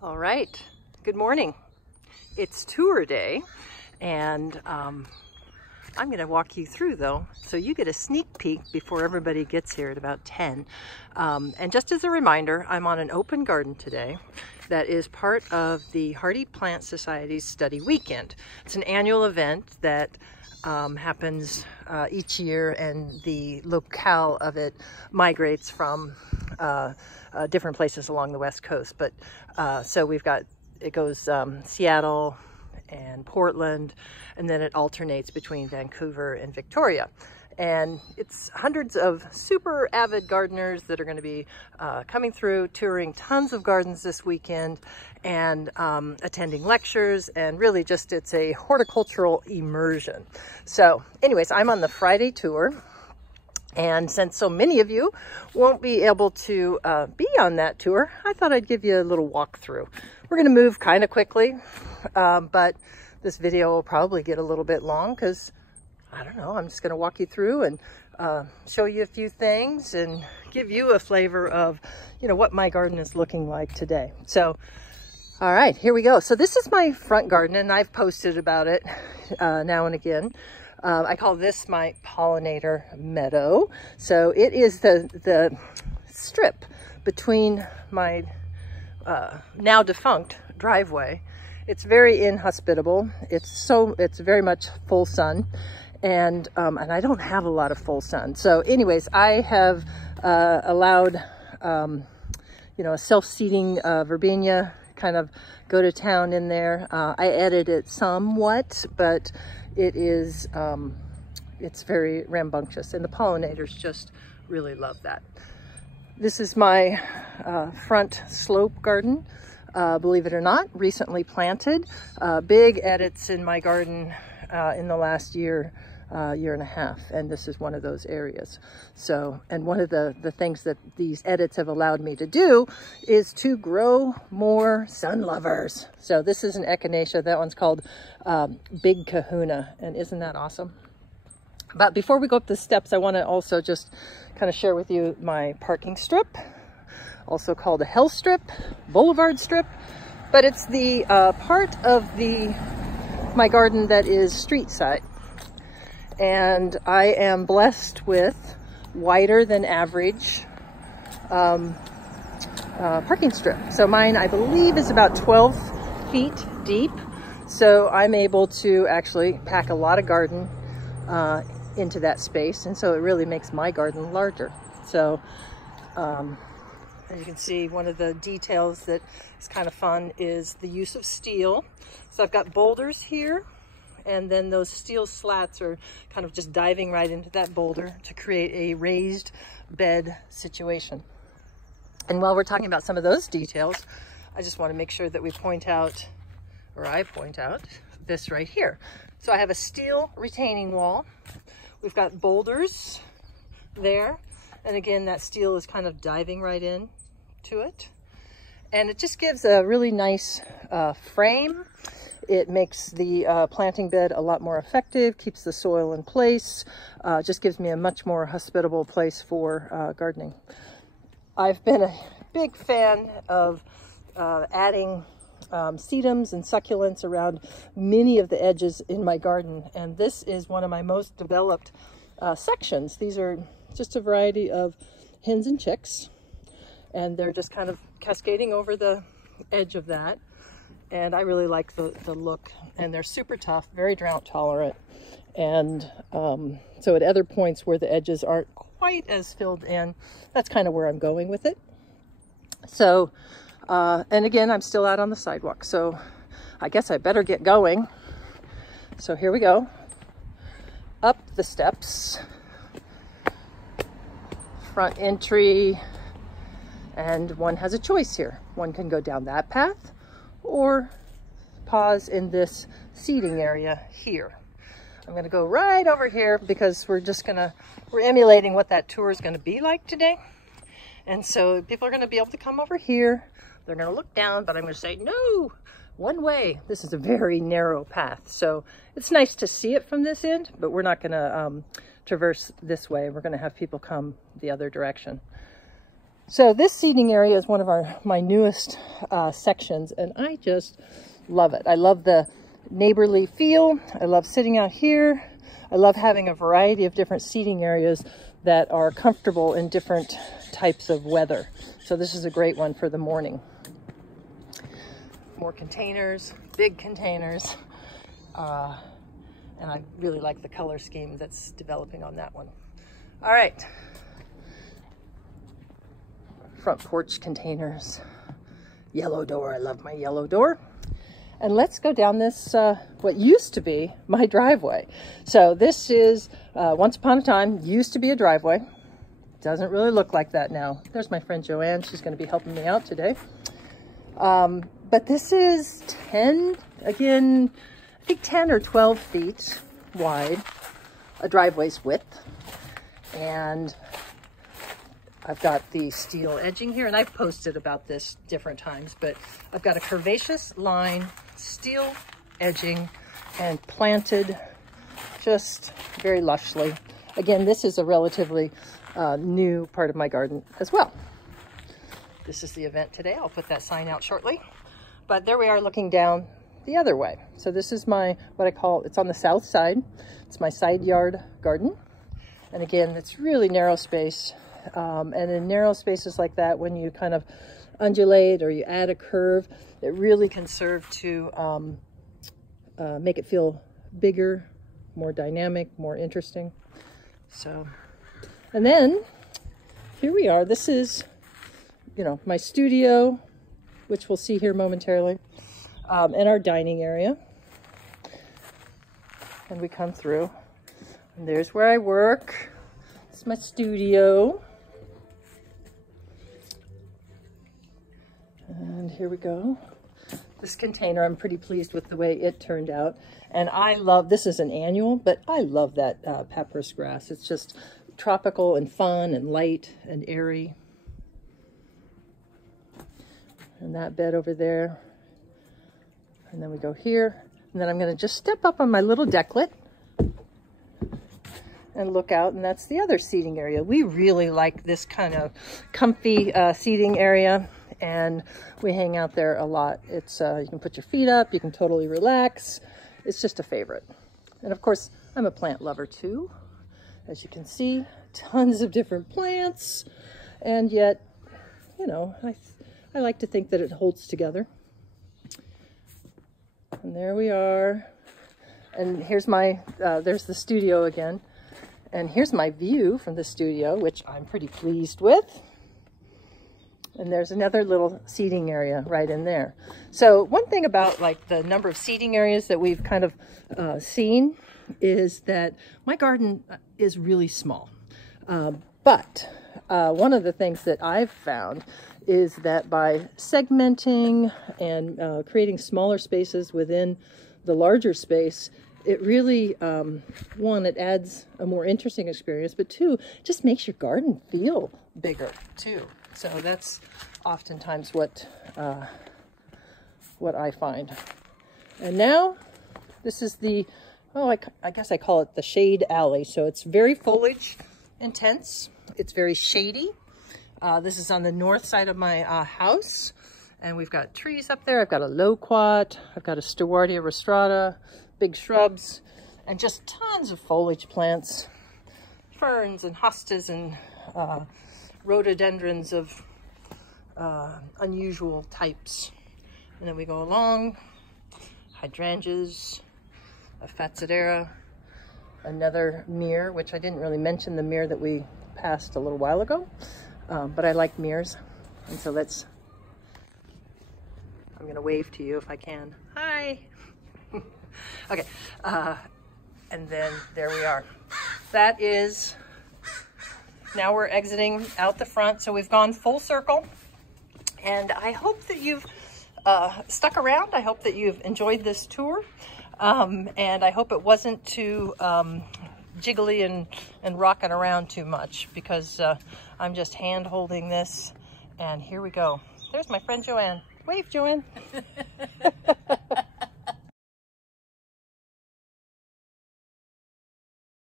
All right, good morning. It's tour day, and I'm going to walk you through though, so you get a sneak peek before everybody gets here at about 10. And just as a reminder, I'm on an open garden today that is part of the Hardy Plant Society's Study Weekend. It's an annual event that happens each year, and the locale of it migrates from different places along the West Coast. But so it goes Seattle and Portland, and then it alternates between Vancouver and Victoria. And it's hundreds of super avid gardeners that are going to be coming through, touring tons of gardens this weekend, and attending lectures, and really just it's a horticultural immersion. So anyways, I'm on the Friday tour, and since so many of you won't be able to be on that tour, I thought I'd give you a little walkthrough. We're going to move kind of quickly, but this video will probably get a little bit long because I don't know, I'm just going to walk you through and show you a few things and give you a flavor of, what my garden is looking like today. So, all right, here we go. So this is my front garden, and I've posted about it now and again. I call this my pollinator meadow. So it is the strip between my now defunct driveway. It's very inhospitable. It's very much full sun. And I don't have a lot of full sun. So anyways, I have allowed, a self-seeding verbena kind of go to town in there. I edited it somewhat, but it is, it's very rambunctious, and the pollinators just really love that. This is my front slope garden, believe it or not, recently planted. Big edits in my garden in the last year and a half, and this is one of those areas. So, and one of the things that these edits have allowed me to do is to grow more sun lovers. So this is an echinacea. That one's called Big Kahuna, and isn't that awesome? But before we go up the steps, I want to also just kind of share with you my parking strip, also called a health strip, boulevard strip, but it's the part of my garden that is street side. And I am blessed with wider than average parking strip. So mine, I believe, is about 12 feet deep. So I'm able to actually pack a lot of garden into that space. And so it really makes my garden larger. So as you can see, one of the details that is kind of fun is the use of steel. So I've got boulders here, and then those steel slats are kind of just diving right into that boulder to create a raised bed situation. And while we're talking about some of those details, I just want to make sure that we point out, or I point out, this right here. So I have a steel retaining wall. We've got boulders there. And again, that steel is kind of diving right in to it. And it just gives a really nice frame. It makes the planting bed a lot more effective, keeps the soil in place, just gives me a much more hospitable place for gardening. I've been a big fan of adding sedums and succulents around many of the edges in my garden, and this is one of my most developed sections. These are just a variety of hens and chicks, and they're just kind of cascading over the edge of that. And I really like the look, and they're super tough, very drought tolerant. And so at other points where the edges aren't quite as filled in, that's kind of where I'm going with it. So, and again, I'm still out on the sidewalk, so I guess I better get going. So here we go, up the steps, front entry, and one has a choice here. One can go down that path, or pause in this seating area here. I'm gonna go right over here because we're emulating what that tour is gonna be like today. And so people are gonna be able to come over here. They're gonna look down, but I'm gonna say, no, one way. This is a very narrow path. So it's nice to see it from this end, but we're not gonna traverse this way. We're gonna have people come the other direction. So this seating area is one of my newest sections, and I just love it. I love the neighborly feel. I love sitting out here. I love having a variety of different seating areas that are comfortable in different types of weather. So this is a great one for the morning. More containers, big containers. And I really like the color scheme that's developing on that one. All right. Front porch containers. Yellow door, I love my yellow door. And let's go down this, what used to be my driveway. So this is, once upon a time, used to be a driveway. Doesn't really look like that now. There's my friend Joanne. She's going to be helping me out today. But this is 10, again, I think 10 or 12 feet wide, a driveway's width. And I've got the steel edging here, and I've posted about this different times, but I've got a curvaceous line, steel edging, and planted just very lushly. Again, this is a relatively new part of my garden as well. This is the event today. I'll put that sign out shortly. But there we are looking down the other way. So this is my, what I call, it's on the south side. It's my side yard garden. And again, it's really narrow space. And in narrow spaces like that, when you kind of undulate or you add a curve, it really can serve to make it feel bigger, more dynamic, more interesting. So, and then here we are. This is, you know, my studio, which we'll see here momentarily, and our dining area. And we come through, and there's where I work. It's my studio. And here we go. This container, I'm pretty pleased with the way it turned out. And I love, this is an annual, but I love that papyrus grass. It's just tropical and fun and light and airy. And that bed over there. And then we go here. And then I'm going to just step up on my little decklet and look out, and that's the other seating area. We really like this kind of comfy seating area, and we hang out there a lot. It's you can put your feet up, you can totally relax. It's just a favorite. And of course, I'm a plant lover too. As you can see, tons of different plants, and yet, you know, I like to think that it holds together. And there we are. And here's my, there's the studio again. And here's my view from the studio, which I'm pretty pleased with. And there's another little seating area right in there. So one thing about like the number of seating areas that we've kind of seen is that my garden is really small. But one of the things that I've found is that by segmenting and creating smaller spaces within the larger space, it really, one, it adds a more interesting experience, but two, just makes your garden feel bigger too. So that's oftentimes what I find. And now this is the, oh, I guess I call it the shade alley. So it's very foliage intense. It's very shady. This is on the north side of my house, and we've got trees up there. I've got a loquat, I've got a Stewartia rostrata, big shrubs, and just tons of foliage plants, ferns and hostas and rhododendrons of unusual types. And then we go along, hydrangeas, a Fatsidera, another mirror, which I didn't really mention the mirror that we passed a little while ago, but I like mirrors. And so let's, I'm gonna wave to you if I can. Hi. Okay, and then there we are. That is, now we're exiting out the front. So we've gone full circle, and I hope that you've stuck around. I hope that you've enjoyed this tour, and I hope it wasn't too jiggly and rocking around too much, because I'm just hand holding this, and here we go. There's my friend Joanne. Wave, Joanne.